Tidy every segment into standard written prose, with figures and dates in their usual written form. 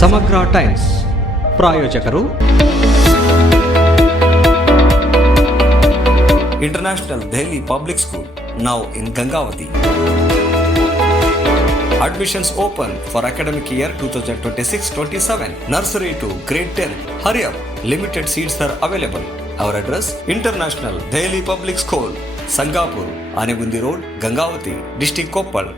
ಸಮಗ್ರ ಟೈಮ್ಸ್ ಪ್ರಾಯೋಜಕರು International Delhi Public School, now in Gangavati. Admissions open for academic year 2026-27. Nursery to grade 10. Hurry up, limited seats are available. Our address, International Delhi Public School, Sangapur, Anegundi Road, Gangavati, District Koppal.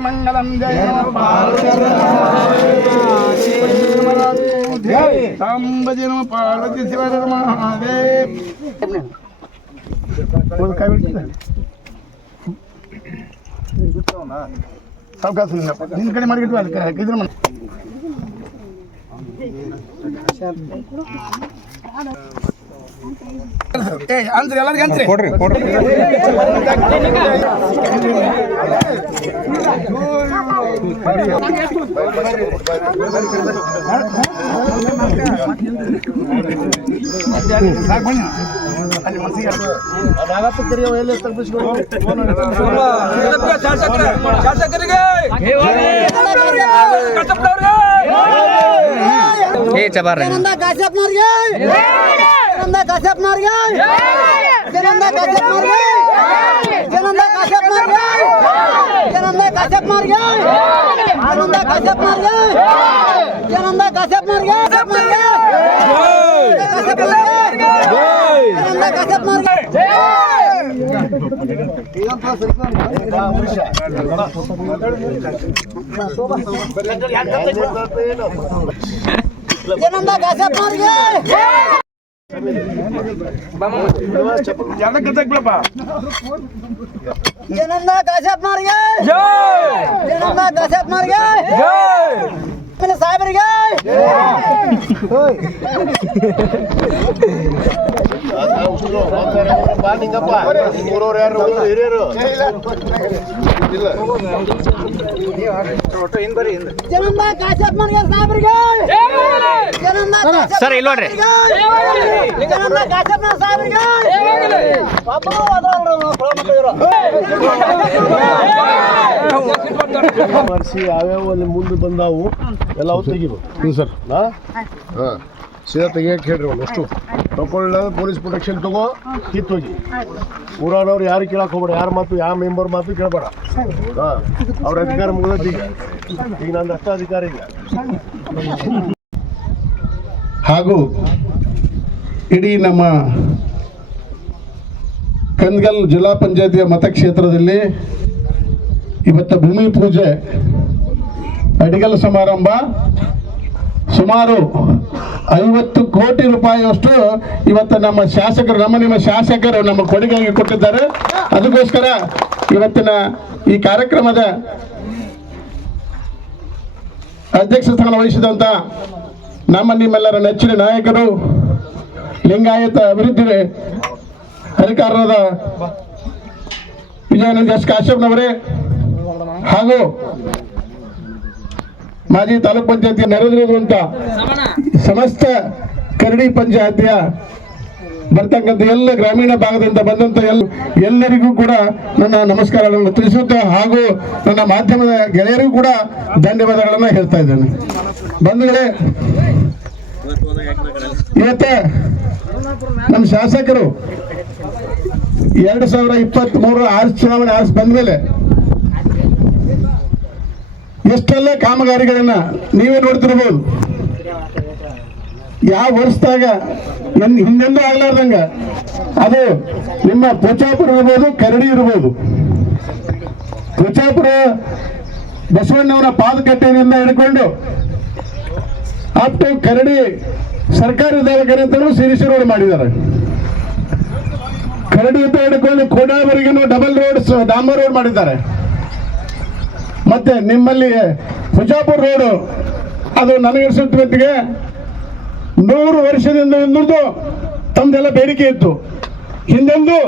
मंगलम जय सांब जय नमः पार्वती शिव महादेव सावकाश ನಿನ್ನ ಕಡೆ ಮಾಡಿಟ್ಟು ಅಲ್ಲಿ ಇದ್ರ ಅಂದ್ರೆ ಎಲ್ಲರಿಗೂ ಅಂತ್ರಿ ಕೊಡ್ರಿ ಕೊಡ್ರಿ ಸರ್ ಇಲ್ಲಿ ನೋಡ್ರಿ ವರ್ಷಿ ಯಾವ್ಯಾವ ಅಲ್ಲಿ ಮುಂದೆ ಬಂದಾವು ಎಲ್ಲ ತೆಗಿಬೇಕು ಸರ್ ಸೀದಾ ತೆಗಿಯಕ್ಕೆ ಹೇಳ್ರಿ ಒಂದು ಅಷ್ಟು ತಗೊಳ್ಳ ಪೊಲೀಸ್ ಪ್ರೊಟೆಕ್ಷನ್ ತಗೋ ಕಿತ್ತೋಗಿ ಊರವ್ರು ಯಾರು ಕೇಳಕ್ಕೆ ಹೋಗ್ಬೇಡ, ಯಾರ ಮಾತು ಯಾವ ಮೆಂಬರ್ ಮಾತು ಕೇಳಬೇಡ. ಅವ್ರ ಅಧಿಕಾರ ಮುಗಿದೈತಿ ಈಗ ನಂದು ಅಷ್ಟ ಅಧಿಕಾರ ಈಗ. ಹಾಗೂ ಇಡೀ ನಮ್ಮ ಕಂದಗಲ್ ಜಿಲ್ಲಾ ಪಂಚಾಯತಿಯ ಮತಕ್ಷೇತ್ರದಲ್ಲಿ ಇವತ್ತು ಭೂಮಿ ಪೂಜೆ ಅಡಿಗಲ್ ಸಮಾರಂಭ ಸುಮಾರು 50 ಕೋಟಿ ರೂಪಾಯಿಯಷ್ಟು ಇವತ್ತು ನಮ್ಮ ಶಾಸಕರು ನಮ್ಮ ಕೊಡುಗೆಯಾಗಿ ಕೊಟ್ಟಿದ್ದಾರೆ. ಅದಕ್ಕೋಸ್ಕರ ಇವತ್ತಿನ ಈ ಕಾರ್ಯಕ್ರಮದ ಅಧ್ಯಕ್ಷ ಸ್ಥಾನ ವಹಿಸಿದಂಥ ನಿಮ್ಮೆಲ್ಲರ ನೆಚ್ಚಿನ ನಾಯಕರು ಲಿಂಗಾಯತ ಅಭಿವೃದ್ಧಿ ಅಧಿಕಾರದ ವಿಜಯಾನಂದ ಎಸ್ ಕಾಶ್ಯಪ್ನವರೇ ಹಾಗೂ ಮಾಜಿ ತಾಲೂಕ್ ಪಂಚಾಯತಿ ನೆರೆದಿರುವಂತ ಸಮಸ್ತ ಕರಡಿ ಪಂಚಾಯತಿಯ ಬರ್ತಕ್ಕಂಥ ಎಲ್ಲ ಗ್ರಾಮೀಣ ಭಾಗದಿಂದ ಬಂದಂಥ ಎಲ್ಲರಿಗೂ ಕೂಡ ನನ್ನ ನಮಸ್ಕಾರಗಳನ್ನು ತಿಳಿಸುತ್ತಾ ಹಾಗೂ ನನ್ನ ಮಾಧ್ಯಮದ ಗೆಳೆಯರಿಗೂ ಕೂಡ ಧನ್ಯವಾದಗಳನ್ನು ಹೇಳ್ತಾ ಇದ್ದೇನೆ. ಬಂಧುಗಳೇ, ಇವತ್ತು ನಮ್ಮ ಶಾಸಕರು 2023 ಚುನಾವಣೆ ಆರಿಸಿ ಬಂದ ಮೇಲೆ ಎಷ್ಟೆಲ್ಲ ಕಾಮಗಾರಿಗಳನ್ನ ನೀವೇ ನೋಡ್ತಿರ್ಬೋದು. ಯಾವ ವರ್ಷದಾಗ ಹಿಂದೆಂದೂ ಆಗ್ಲಾರ್ದಂಗ ಅದು ನಿಮ್ಮ ಪೂಚಾಪುರ ಇರ್ಬೋದು, ಕರಡಿ ಇರ್ಬೋದು. ಪೂಚಾಪುರ ಬಸವಣ್ಣವರ ಪಾದಕಟ್ಟೆಯಿಂದ ಹಿಡ್ಕೊಂಡು ಅಪ್ ಟು ಕರಡಿ ಸರ್ಕಾರಿ ದವಾಖಾನೆ ಅಂತಲೂ ಸಿರಿಸಿ ರೋಡ್ ಮಾಡಿದ್ದಾರೆ. ಕರಡಿಯಿಂದ ಹಿಡ್ಕೊಂಡು ಕೋಡಾವರೆಗೂ ಡಬಲ್ ರೋಡ್, ಡಾಂಬರ್ ರೋಡ್ ಮಾಡಿದ್ದಾರೆ. ಮತ್ತೆ ನಿಮ್ಮಲ್ಲಿ ಪೂಜಾಪುರ ರೋಡು ಅದು ನನಗನ್ಸಿದ ಮಟ್ಟಿಗೆ 100 ವರ್ಷದಿಂದ ಇನ್ನೊಂದು ತಮ್ದೆಲ್ಲ ಬೇಡಿಕೆ ಇತ್ತು. ಹಿಂದೆಂದು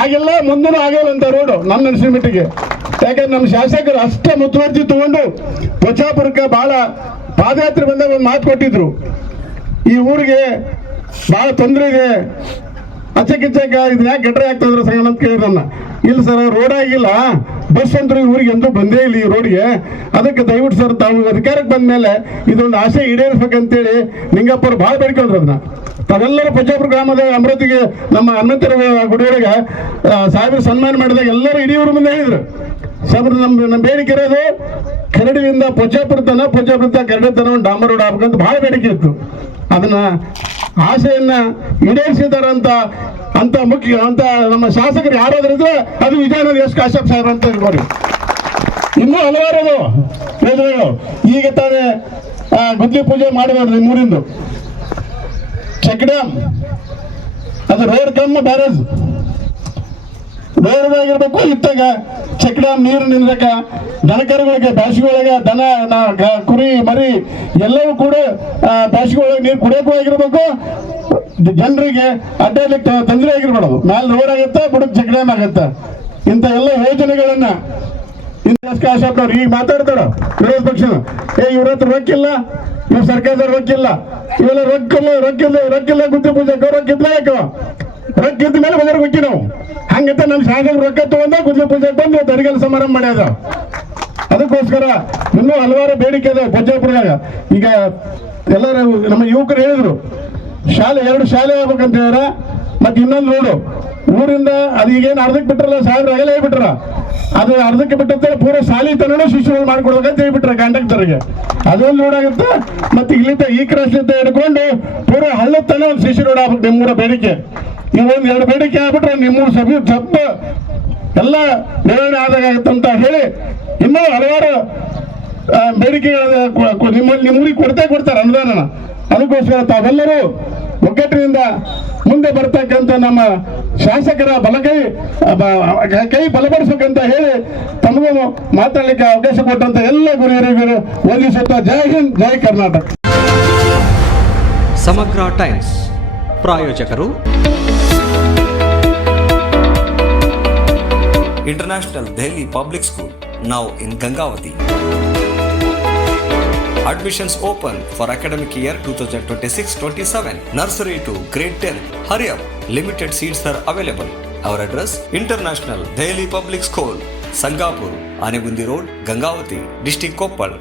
ಆಗಿಲ್ಲ, ಮುಂದೂ ಆಗಲ್ಲ ಅಂತ ರೋಡು ನನ್ನ ಅನಿಸಿದ ಮಟ್ಟಿಗೆ. ಯಾಕಂದ್ರೆ ನಮ್ಮ ಶಾಸಕರು ಅಷ್ಟೇ ಮುತುವರ್ಜಿ ತಗೊಂಡು ಪೂಜಾಪುರಕ್ಕೆ ಬಹಳ ಪಾದಯಾತ್ರೆ ಬಂದಾಗ ಒಂದು ಮಾತು ಕೊಟ್ಟಿದ್ರು, ಈ ಊರಿಗೆ ಬಹಳ ತೊಂದರೆ ಇದೆ, ಅಚ್ಚಕಿಚ್ಚಕ ಇದು ಯಾಕೆ ಗಟ್ರೆ ಆಗ್ತದ್ರ ಸಂಗಣ ಅಂತ ಕೇಳಿದ್ರು ನನ್ನ. ಇಲ್ಲ ಸರ್, ರೋಡ್ ಆಗಿಲ್ಲ, ಬಸ್ ಅಂತೂ ಊರಿಗೆ ಎಂದೂ ಬಂದೇ ಇಲ್ಲ ಈ ರೋಡ್ಗೆ. ಅದಕ್ಕೆ ದಯವಿಟ್ಟು ಸರ್ ತಾವು ಅಧಿಕಾರಕ್ಕೆ ಬಂದ ಮೇಲೆ ಇದೊಂದು ಆಸೆ ಈಡೇರಿಸ್ಬೇಕಂತೇಳಿ ನಿಂಗಪ್ಪರು ಭಾಳ ಬೇಡ್ಕೊಂಡ್ರು. ಅದನ್ನ ತಾವೆಲ್ಲರೂ ಪೂಜಾಪುರ ಗ್ರಾಮದ ಅಮೃತಿಗೆ ನಮ್ಮ ಹನುಮಂತರ ಗುಡಿಯೊಳಗೆ ಸಾಹೇಬರು ಸನ್ಮಾನ ಮಾಡಿದಾಗ ಎಲ್ಲರೂ ಇಡೀ ಊರ ಮುಂದೆ ಹೇಳಿದ್ರು, ಸಾಹೇಬ್ರು ನಮ್ಮ ಬೇಡಿಕೆ ಇರೋದು ಕರಡಿಯಿಂದ ಪೂಜಾಪುರ ಕರಡಿ ತನ ಒಂದು ಡಾಂಬರ್ ರೋಡ್ ಆಗ್ಬೇಕಂತ ಭಾಳ ಬೇಡಿಕೆ ಇತ್ತು. ಅದನ್ನ ಆಸೆಯನ್ನ ಈಡೇರಿಸಿದಾರಂತ ಅಂತ ನಮ್ಮ ಶಾಸಕರು ಯಾರಾದ್ರಿದ್ರೆ ಅದು ವಿಜಯನಗರ ಎಸ್ ಕಾಶ್ಯಪ್ ಸಾಹೇಬ್ ಅಂತ ಹೇಳ್ಬೋದು. ಇನ್ನೂ ಹಲವಾರು ಯೋಜನೆಗಳು ಈಗ ತಾನೇ ಗುದ್ಲಿ ಪೂಜೆ ಮಾಡಿದ್ರು ನಿಮ್ಮೂರಿಂದು ಚೆಕ್ ಡ್ಯಾಮ್, ಅದು ರೋಡ್ ಕಮ್ಮ ಬ್ಯಾರೇಜ್ ರೋಡ್ದಾಗಿರ್ಬೇಕು. ಇತ್ತಾಗ ಚೆಕ್ ಡ್ಯಾಮ್ ನೀರು ನಿಂದ್ರಕ ದನಕರುಗಳಿಗೆ ಬ್ಯಾಸಿಗೊಳಗೆ ದನ ಕುರಿ ಮರಿ ಎಲ್ಲವೂ ಕೂಡ ಬ್ಯಾಸಿಗೊಳಗೆ ನೀರು ಕುಡಿಯೋಕ್ಕೂ ಆಗಿರ್ಬೇಕು, ಜನರಿಗೆ ಅಡ್ಡಾಡ್ಲಿಕ್ಕೆ ತೊಂದರೆ ಆಗಿರ್ಬಾರ್ದು. ಮ್ಯಾಲೆ ರೋಡ್ ಆಗುತ್ತೆ, ಬುಡಕ್ ಚೆಕ್ ಡ್ಯಾಮ್ ಆಗುತ್ತೆ. ಇಂಥ ಎಲ್ಲ ಯೋಜನೆಗಳನ್ನ ಕಾಶಪ್ಪನವ್ರು ಈಗ ಮಾತಾಡ್ತಾರ ವಿರೋಧ ಪಕ್ಷ, ಇವ್ರ ಹತ್ರ ರೊಕ್ಕಿಲ್ಲ, ಇವ್ರ ಸರ್ಕಾರದ ರೊಕ್ಕಿಲ್ಲ, ಇವೆಲ್ಲ ರೊಕ್ಕಿಲ್ಲ ಗುದ್ದಿ ಪೂಜೆ ರೊಕ್ಕಿದ್ದ ಮೇಲೆ ಬಂದ್ರೆ ಗೊತ್ತಿ ನಾವು. ಹಂಗಂತ ನಮ್ಮ ಶಾಸಕರು ರೊಕ್ಕ ತಗೊಂಡ ಗುದ್ಲಿ ಪೂಜೆಗೆ ಬಂದು ಅಡಿಗೆಲ್ಲ ಸಮಾರಂಭ ಮಾಡ್ಯಾದ. ಅದಕ್ಕೋಸ್ಕರ ಇನ್ನೂ ಹಲವಾರು ಬೇಡಿಕೆ ಇದೆ ಪೂಜಾಪುರದಾಗ. ಈಗ ಎಲ್ಲರೂ ನಮ್ಮ ಯುವಕರು ಹೇಳಿದ್ರು, 2 ಶಾಲೆ ಆಗ್ಬೇಕಂತ ಹೇಳ್ಯಾರ. ಮತ್ತೆ ಇನ್ನೊಂದು ರೋಡು ಊರಿಂದ ಅದು ಈಗೇನು ಅರ್ಧಕ್ಕೆ ಬಿಟ್ರಲ್ಲ ಸಾಹೇಬ್ರು, ಅಗಲೇ ಹೇಳ್ಬಿಟ್ರ, ಅದು ಅರ್ಧಕ್ಕೆ ಬಿಟ್ಟಂತೆ ಪೂರ ಶಾಲೆ ತನೂ ಶಿಶುಗಳು ಮಾಡ್ಕೊಡ್ಬೇಕಂತ ಹೇಳ್ಬಿಟ್ರೆ ಕಂಡಕ್ಟರ್ಗೆ. ಅದೊಂದು ರೋಡ್ ಆಗುತ್ತೆ. ಮತ್ತೆ ಇಲ್ಲಿಂದ ಈ ಕ್ರಾಸ್ಲಿಂದ ಹಿಡ್ಕೊಂಡು ಪೂರ ಹಳ್ಳದ ತನ ಒಂದು ಶಿಶು ರೋಡ್ ಆಗ್ಬೇಕು. ನಿಮ್ಮೂರ ಬೇಡಿಕೆ ಇವೊಂದು 2 ಬೇಡಿಕೆ ಆಗ್ಬಿಟ್ರೆ ನಿಮ್ಮೂರು ಸಬ್ಬ ಎಲ್ಲ ನಿರ್ವಹಣೆ ಆದಾಗತ್ತಂತ ಹೇಳಿ ಇನ್ನೂ ಹಲವಾರು ಬೇಡಿಕೆಗಳ ನಿಮ್ಮೂರಿಗೆ ಕೊಡ್ತಾರೆ ಅನುದಾನ. ಅದಕ್ಕೋಸ್ಕರ ತಾವೆಲ್ಲರೂ ಒಗ್ಗಟ್ಟಿನಿಂದ ಮುಂದೆ ಬರ್ತಕ್ಕಂಥ ನಮ್ಮ ಶಾಸಕರ ಕೈ ಬಲಪಡಿಸಬೇಕಂತ ಹೇಳಿ ತಮಗೂ ಮಾತಾಡಲಿಕ್ಕೆ ಅವಕಾಶ ಕೊಟ್ಟಂತ ಎಲ್ಲ ಗುರಿಯರಿಗೂ ವಂದಿಸುತ್ತಾ ಜೈ ಹಿಂದ್, ಜೈ ಕರ್ನಾಟಕ. ಸಮಗ್ರ ಟೈಮ್ಸ್ ಪ್ರಾಯೋಜಕರು International Delhi Public School, now in Gangavati. Admissions open for academic year 2026-27. Nursery to grade 10. Hurry up! Limited seats are available. Our address: International Delhi Public School, Sangapur, Anegundi Road, Gangavati, District Koppal.